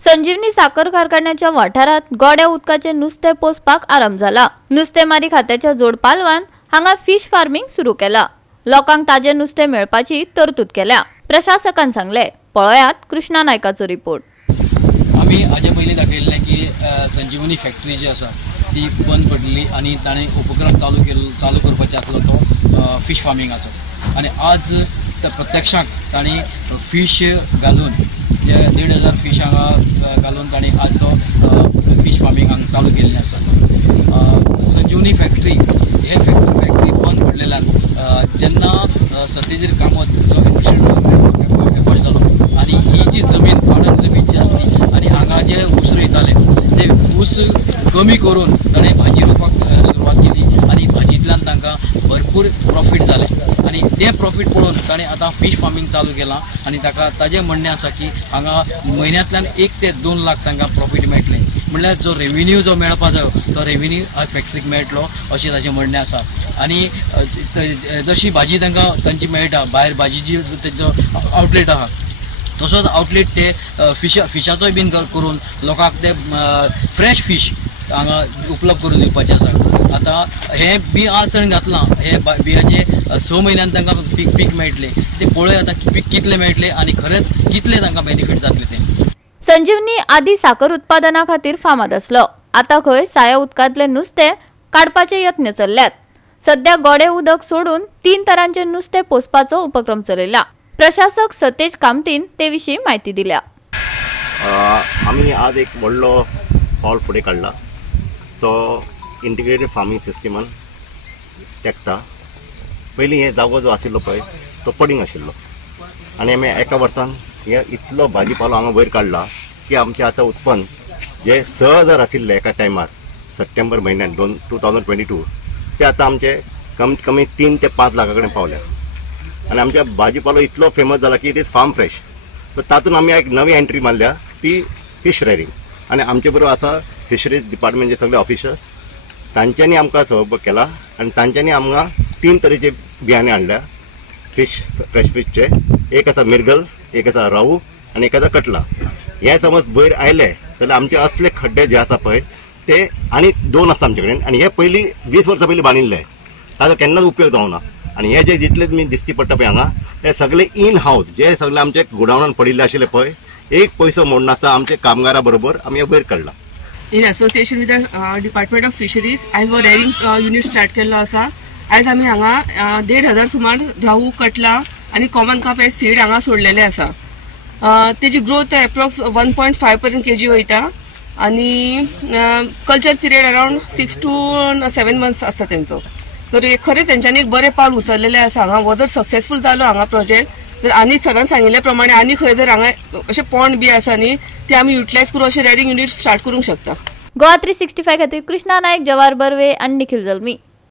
संजीवनी साखर कारखान्याच्या वाठारात गोड्या उदकाचे नुस्ते पोसपाक आराम झाला। नुस्तेमारी खात्याच्या जोड पालवान हांगा फिश फार्मिंग सुरू केला। लोकांक ताजे नुस्ते मेळपाची तरतूद केल्या। प्रशासकान सांगले। पळयात कृष्णा नायकाचो रिपोर्ट। आम्ही हाजे पयलीं दाखयल्ले की संजीवनी फॅक्टरी जी आसा ती बंद पडली आणि ताणें उपक्रम चालू करपाचो आसलो तो फिश फार्मिंगाचो आणि आज प्रत्यक्षात ताणें फिश घालून जे 1,500 फिश हांगा घालून ताणें आज तो फिश फार्मिंग हांगा चालू केल्लें आसा। संजीवनी फॅक्टरी हे फॅक्टरी बंद पडलेल्यान जेन्ना सत्यजीत कामत जो इंडस्ट्रियल एपॉयंट जालो आणि ही जी जमीन खाडक जमीन जी आसली आणि हांगा जे ऊस रोयताले ते ऊस कमी करून ताणें भाजी रोवपाक सुरवात केली आणि भाजींतल्यान तांकां भरपूर प्रॉफिट जालें आणि ते प्रॉफिट पळोवन ताणें आतां फिश फार्मिंग चालू केलां आणि ताका ताजें म्हणणें आसा की हांगा म्हयन्यांतल्यान 1 ते 2 लाख तांकां प्रॉफिट मेळटलें। म्हणल्यार जो रेव्हेन्यू जो मेळपा जायो तो रेव्हेन्यू फॅक्टरीक मेळटलो अशें ताचें म्हणणें आसा। आणि जशी भाजी तांकां तांची मेळटा भायर भाजीची तेजो आउटलेट आहा तसोच आउटलेट ते फिशाचोय बीन करून लोकांक ते फ्रेश फीश हांगा उपलब्ध करून दिवपाचें आसा। आतां हे बी आज ताणें घातलां हे बियाचे 6 म्हयन्यान तांकां पीक मेळटलें ते पळय आतां पीक कितलें मेळटलें आणि खरेंच कितलें तांकां बेनिफीट जातलें तें। संजीवनी आदी साखर उत्पादना खातीर फामाद आसलो। आतां खंय साया उदकांतले नुस्ते काडपाचे यत्न चल्ल्यात। सध्या गोडे उदक सोडून 3 तरांचे नुस्ते पोसपाचो उपक्रम चलयला। प्रशासक सतेज कामतीन ते विशीं म्हायती दिल्या। आम्ही आज एक व्हडलो हॉल फुडें काडला तो इंटिग्रेटेड फार्मिंग सिस्टमान तेंकता। पयलीं हे जागो जो आशिल्लो पळय तो पडींग आशिल्लो आनी आमी एका वर्सान हे इतलो भाजीपालो हांगा वयर काडला की आमचें आतां उत्पन्न जे 6,000 आशिल्ले एका टायमार सप्टेंबर म्हयन्यान 2022 ते आतां आमचे कमीत कमी 3 ते 5 लाखा कडेन पावल्या आणि आमच्या भाजीपालो इतलो फेमस जाला की it is farm fresh. So तातूंत आमी एक नवी एंट्री मारल्या ती फिश रेअरिंग आणि आमचे बरोबर आसा फिशरीज डिपार्टमेंटचे सगळे ऑफिसर तांच्यांनी आमकां सहयोग केला आणि तांच्यांनी आमकां 3 तरेचे बियाणे हाडल्या फिश फ्रेश फिशचे। एक आसा मिरगल, एक आसा राऊ आणि एक आसा कटला। हे समज वयर आयले जाल्यार आमचे असले खड्डे जे आसा पळय ते आनी 2 आसता आमचे कडेन आणि हे पयलीं 20 वर्सां पयलीं बांदिल्ले ताजो केन्नाच उपयोग जावना आणि हे जे जितले तुमी दिसती पडटा पळय हांगा ते सगळे इन हाऊस जे सगळे आमचे गोडावनान पडिल्ले आशिल्ले पळय 1 पैसो मोडनासता आमचे कामगारा बरोबर आमी वयर काडला। In association with department of fisheries आयज हो रेअरिंग युनिट स्टार्ट केल्लो आसा। आयज आमी हांगा 1,500 सुमार राहू कटला आणि कॉमन कार्प हे सीड हांगा सोडलेले आसा। तेजी ग्रोथ एप्रॉक्स 1.5 पर्यंत केजी वयता आणि culture period around 6 to 7 months आसता तेंचो। तर खरें तेंच्यांनी एक बरें पावल उचललेलें आसा हांगा। हो जर सक्सेसफूल जालो हांगा प्रोजेक्ट तर आनी सरान सांगिल्ले प्रमाणे आनी खंय जर हांगा अशें पॉन्ड बी आसा न्ही ते आमी युटिलायज करून अशें रेअरिंग युनिट स्टार्ट करूंक शकता। गोवा 365 खातीर कृष्णा नायक, जवाहर बर्वे आनी निखिल जल्मी।